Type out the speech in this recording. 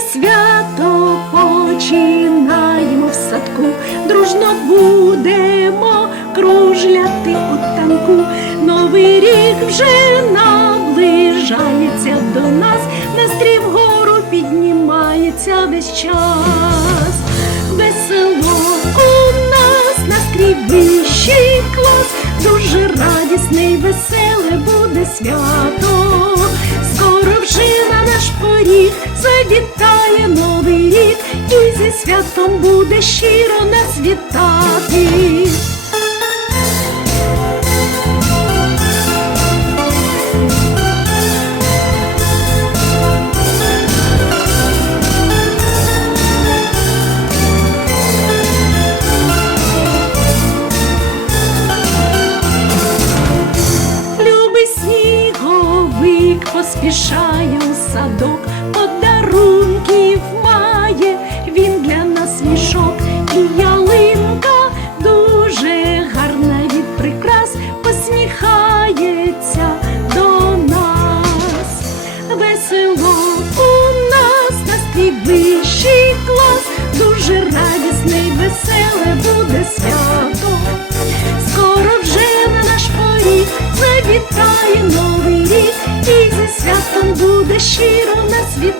свято починаємо в садку, дружно будемо кружляти у танку. Новий рік вже наближається до нас, настрій вгору піднімається весь час. Весело у нас настрій вищий клас, дуже радісний, веселе буде свято. Поріг завітає новий рік, і зі святом буде щиро нас вітати. Поспішає у садок, подарунків має він для нас мішок, і ялинка дуже гарна від прикрас, посміхається до нас. Весело у нас настрій вищий клас, дуже радісний, веселе буде свято. Скоро вже на наш поріг завітає новий